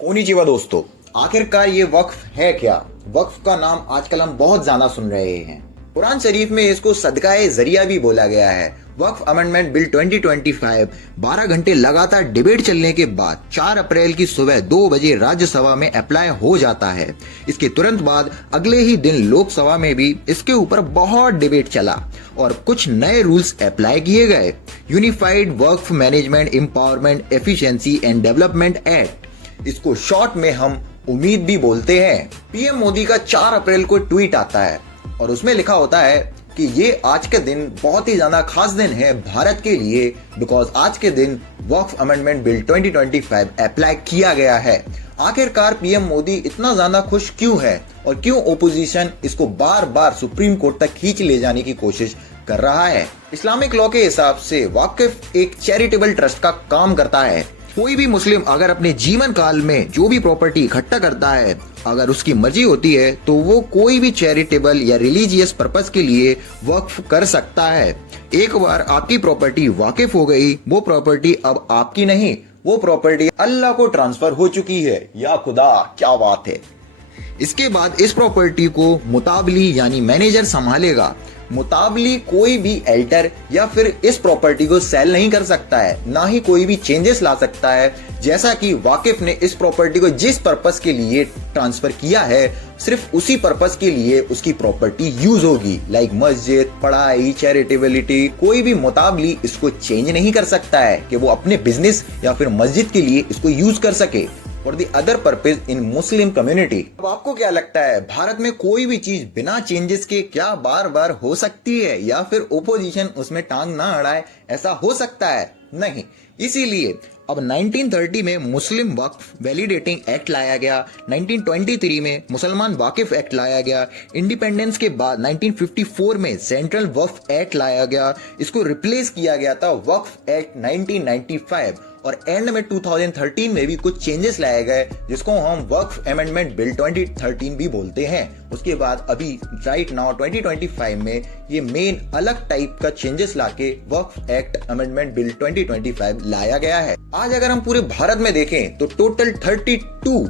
Konnichiwa दोस्तों, आखिरकार ये वक्फ है क्या? वक्फ का नाम आजकल हम बहुत ज्यादा सुन रहे हैं। कुरान शरीफ में इसको सदकाए जरिया भी बोला गया है। वक्फ अमेंडमेंट बिल 2025 12 घंटे लगातार डिबेट चलने के बाद 4 अप्रैल की सुबह 2 बजे राज्यसभा में अप्लाई हो जाता है। इसके तुरंत बाद अगले ही दिन लोकसभा में भी इसके ऊपर बहुत डिबेट चला और कुछ नए रूल्स अप्लाई किए गए। Unified Waqf management empowerment efficiency and development act, इसको शॉर्ट में हम उम्मीद भी बोलते हैं। पीएम मोदी का 4 अप्रैल को ट्वीट आता है और उसमें लिखा होता है कि ये आज के दिन बहुत ही ज्यादा खास दिन है भारत के लिए, बिकॉज आज के दिन वक्फ अमेंडमेंट बिल 2025 अप्लाई किया गया है। आखिरकार पीएम मोदी इतना ज्यादा खुश क्यों है और क्यों ओपोजिशन इसको बार बार सुप्रीम कोर्ट तक खींच ले जाने की कोशिश कर रहा है? इस्लामिक लॉ के हिसाब से वक्फ एक चैरिटेबल ट्रस्ट का काम करता है। कोई भी मुस्लिम अगर अपने जीवन काल में जो भी प्रॉपर्टी इकट्ठा करता है, अगर उसकी मर्जी होती है तो वो कोई भी चैरिटेबल या रिलीजियस पर्पस के लिए वक्फ कर सकता है। एक बार आपकी प्रॉपर्टी वाकिफ हो गई, वो प्रॉपर्टी अब आपकी नहीं, वो प्रॉपर्टी अल्लाह को ट्रांसफर हो चुकी है। या खुदा, क्या बात है। इसके बाद इस प्रॉपर्टी को मुताबली यानी मैनेजर संभालेगा। मुताबली कोई भी एल्टर या फिर इस प्रॉपर्टी को सेल नहीं कर सकता है, ना ही कोई भी चेंजेस ला सकता है। जैसा कि वाकिफ ने इस प्रॉपर्टी को जिस पर्पस के लिए ट्रांसफर किया है, सिर्फ उसी पर्पस के लिए उसकी प्रॉपर्टी यूज होगी, लाइक मस्जिद, पढ़ाई, चैरिटेबिलिटी। कोई भी मुताबली इसको चेंज नहीं कर सकता है कि वो अपने बिजनेस या फिर मस्जिद के लिए इसको यूज कर सके for the other purpose in Muslim community. अब आपको क्या लगता है, भारत में कोई भी चीज बिना चेंजेस के क्या बार बार हो सकती है या फिर ओपोजिशन उसमें टांग ना अड़ाए, ऐसा हो सकता है? नहीं। इसीलिए अब 1930 में मुस्लिम वक्फ वैलिडेटिंग एक्ट लाया गया, 1923 में मुसलमान वाकिफ एक्ट लाया गया, इंडिपेंडेंस के बाद 1954 में सेंट्रल वक्फ एक्ट लाया गया। इसको रिप्लेस किया गया था वक्फ एक्ट 1995 और एंड में 2013 में भी कुछ चेंजेस लाए गए, जिसको हम वक्फ अमेंडमेंट बिल 2013 भी बोलते हैं। उसके बाद अभी राइट नाउ 2025 में ये मेन अलग टाइप का चेंजेस लाके वक्फ एक्ट अमेंडमेंट बिल 2025 लाया गया है। आज अगर हम पूरे भारत में देखें तो टोटल 32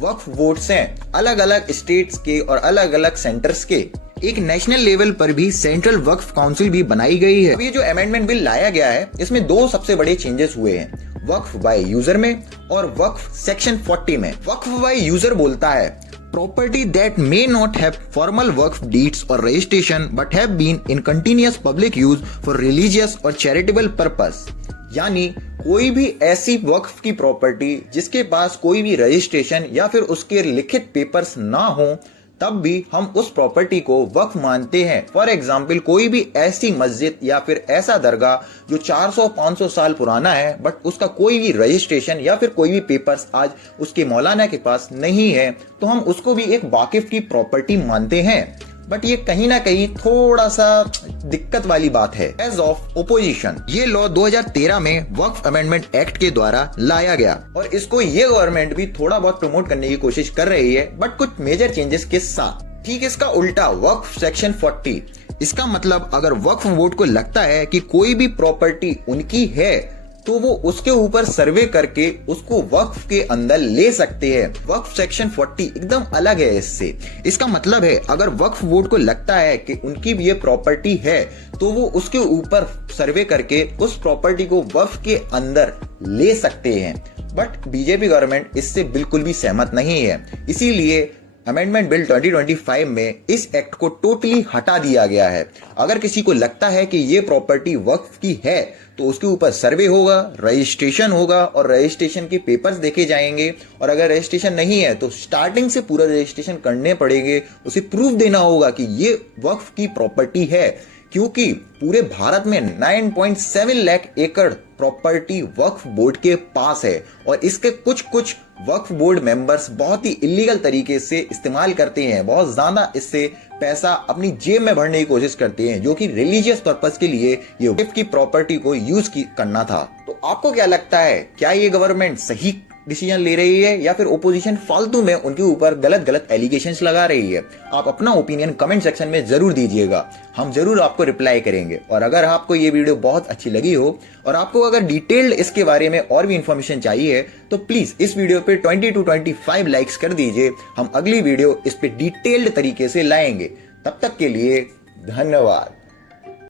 वक्फ बोर्ड्स हैं, अलग अलग स्टेट्स के और अलग अलग सेंटर्स के। एक नेशनल लेवल पर भी सेंट्रल वक्फ काउंसिल भी बनाई गई है। अब ये जो अमेंडमेंट बिल लाया गया है, इसमें 2 सबसे बड़े चेंजेस हुए हैं, वक्फ बाय यूजर में और वक्फ सेक्शन 40 में। वक्फ बाय यूजर बोलता है property that may not have formal Waqf deeds और registration but have been in continuous public use for religious और चैरिटेबल पर्पस। यानी कोई भी ऐसी वक्फ की प्रॉपर्टी जिसके पास कोई भी रजिस्ट्रेशन या फिर उसके लिखित पेपर्स ना हो, तब भी हम उस प्रॉपर्टी को वक्फ मानते हैं। फॉर एग्जाम्पल, कोई भी ऐसी मस्जिद या फिर ऐसा दरगाह जो 400-500 साल पुराना है, बट उसका कोई भी रजिस्ट्रेशन या फिर कोई भी पेपर्स आज उसके मौलाना के पास नहीं है, तो हम उसको भी एक वाकिफ की प्रॉपर्टी मानते हैं। बट ये कहीं ना कहीं थोड़ा सा दिक्कत वाली बात है। एज ऑफ ओपोजिशन, ये लॉ 2013 में वक्फ अमेंडमेंट एक्ट के द्वारा लाया गया और इसको ये गवर्नमेंट भी थोड़ा बहुत प्रमोट करने की कोशिश कर रही है, बट कुछ मेजर चेंजेस के साथ। ठीक इसका उल्टा वक्फ सेक्शन 40, इसका मतलब अगर वक्फ बोर्ड को लगता है कि कोई भी प्रॉपर्टी उनकी है, तो वो उसके ऊपर सर्वे करके उसको वक्फ के अंदर ले सकते हैं। वक्फ सेक्शन 40 एकदम अलग है इससे। इसका मतलब है अगर वक्फ बोर्ड को लगता है कि उनकी भी ये प्रॉपर्टी है, तो वो उसके ऊपर सर्वे करके उस प्रॉपर्टी को वक्फ के अंदर ले सकते हैं। बट बीजेपी गवर्नमेंट इससे बिल्कुल भी सहमत नहीं है। इसीलिए अमेंडमेंट बिल 2025 में इस एक्ट को टोटली हटा दिया गया है। अगर किसी को लगता है कि ये प्रॉपर्टी वक्फ की है, तो उसके ऊपर सर्वे होगा, रजिस्ट्रेशन होगा और रजिस्ट्रेशन के पेपर्स देखे जाएंगे। और अगर रजिस्ट्रेशन नहीं है तो स्टार्टिंग से पूरा रजिस्ट्रेशन करने पड़ेंगे, उसे प्रूफ देना होगा कि ये वक्फ की प्रॉपर्टी है। क्योंकि पूरे भारत में 9.7 लाख एकड़ प्रॉपर्टी वक्फ बोर्ड के पास है और इसके कुछ वक्फ बोर्ड मेंबर्स बहुत ही इलीगल तरीके से इस्तेमाल करते हैं, बहुत ज्यादा इससे पैसा अपनी जेब में भरने की कोशिश करते हैं, जो कि रिलीजियस पर्पस के लिए ये वक्फ की प्रॉपर्टी को यूज करना था। तो आपको क्या लगता है, क्या ये गवर्नमेंट सही डिसीजन ले रही है या फिर ओपोजिशन फालतू में उनके ऊपर गलत गलत एलिगेशंस लगा रही है। आप अपना ओपिनियन कमेंट सेक्शन में जरूर दीजिएगा, हम जरूर आपको रिप्लाई करेंगे। और अगर आपको ये वीडियो बहुत अच्छी लगी हो और आपको अगर डिटेल्ड इसके बारे में और भी इंफॉर्मेशन चाहिए तो प्लीज इस वीडियो पे 20 to 25 लाइक्स कर दीजिए। हम अगली वीडियो इस पे डिटेल्ड तरीके से लाएंगे। तब तक के लिए धन्यवाद।